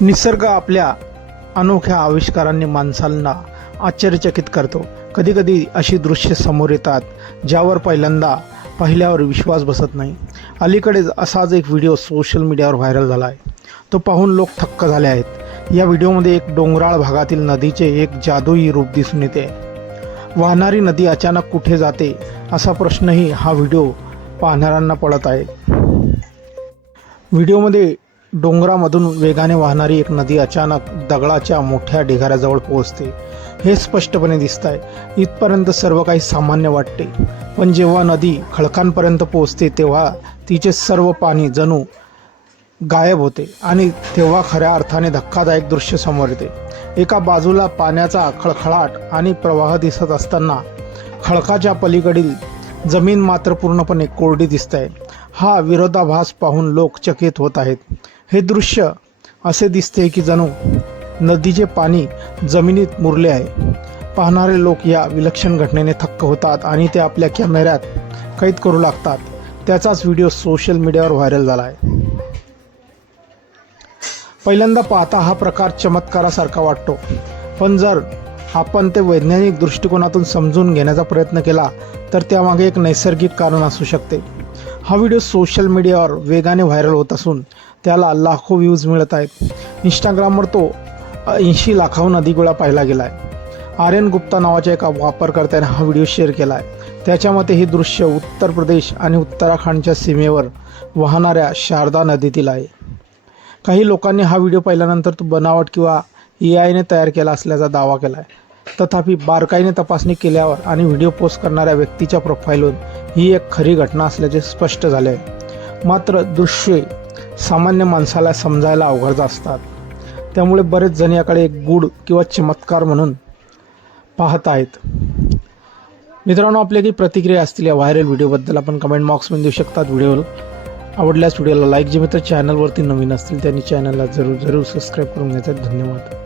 निसर्ग आपल्या अनोख्या आविष्कारांनी माणसांना आश्चर्यचकित करतो. कधीकधी अशी दृश्ये समोर येतात ज्यावर पाहिल्यावर विश्वास बसत नाही. अलीकडेच असाच एक व्हिडिओ सोशल मीडियावर व्हायरल झाला आहे. तो पाहून लोक थक्क झाले आहेत. या व्हिडिओमध्ये एक डोंगराळ भागातील नदीचे एक जादुई रूप दिसून येते. वाहणारी नदी अचानक कुठे जाते असा प्रश्नही हा व्हिडिओ पाहणाऱ्यांना पडत आहे. व्हिडिओमध्ये डोंगरामधून वेगाने वाहणारी एक नदी अचानक दगडाच्या मोठ्या ढिगाऱ्याजवळ पोहोचते. हे स्पष्टपणे दिसतंय. इथपर्यंत सर्व काही सामान्य वाटते, पण जेव्हा नदी खडकांपर्यंत पोहोचते तेव्हा तिचे सर्व पाणी जणू गायब होते आणि तेव्हा खऱ्या अर्थाने धक्कादायक दृश्य समोर येते. एका बाजूला पाण्याचा खळखळाट आणि प्रवाह दिसत असताना खडकाच्या पलीकडील जमीन मात्र पूर्णपणे कोरडी दिसते. हा विरोधाभास पाहून लोक चकित होत आहेत. हे दृश्य असे दिसते की जणू नदीचे पाणी जमिनीत मुरले आहे. पाहणारे लोक या विलक्षण घटनेने थक्क होतात आणि ते आपल्या कॅमेऱ्यात कैद करू लागतात. त्याचाच व्हिडिओ सोशल मीडियावर व्हायरल झाला आहे. पहिल्यांदा पाहता हा प्रकार चमत्कारासारखा वाटतो, पण जर आपण ते वैज्ञानिक दृष्टिकोनातून समजून घेण्याचा प्रयत्न केला तर त्यामागे एक नैसर्गिक कारण असू शकते. हा व्हिडिओ सोशल मीडियावर वेगाने व्हायरल होत असून त्याला लाखो व्ह्यूज मिळत आहेत. इंस्टाग्रामवर तो 80 लाखाहून अधिक वेळा पाहिला गेला आहे. आर्यन गुप्ता नावाच्या एका वापरकर्त्याने हा व्हिडिओ शेअर केला आहे. त्याच्या मते हे दृश्य उत्तर प्रदेश आणि उत्तराखंडच्या सीमेवर वाहणाऱ्या शारदा नदीतील आहे. काही लोकांनी हा व्हिडिओ पाहिल्यानंतर तो बनावट किंवा AI ने तयार केला असल्याचा दावा केला आहे. तथापि बारकाईने तपासणी केल्यावर आणि व्हिडिओ पोस्ट करणाऱ्या व्यक्तीच्या प्रोफाईलवरून ही एक खरी घटना असल्याचे स्पष्ट झाले आहे. मात्र दृश्ये सामान्य माणसाला समजायला अवघड असतात, त्यामुळे बरेच जण याकडे एक गूढ किंवा चमत्कार म्हणून पाहत आहेत. मित्रांनो, आपल्या काही प्रतिक्रिया असतील या व्हायरल व्हिडिओबद्दल आपण कमेंट बॉक्समध्ये देऊ शकतात. व्हिडिओ आवडल्यास व्हिडिओला लाईक, जे मित्र चॅनलवरती नवीन असतील त्यांनी चॅनलला जरूर सबस्क्राईब करून घ्यायचं. धन्यवाद.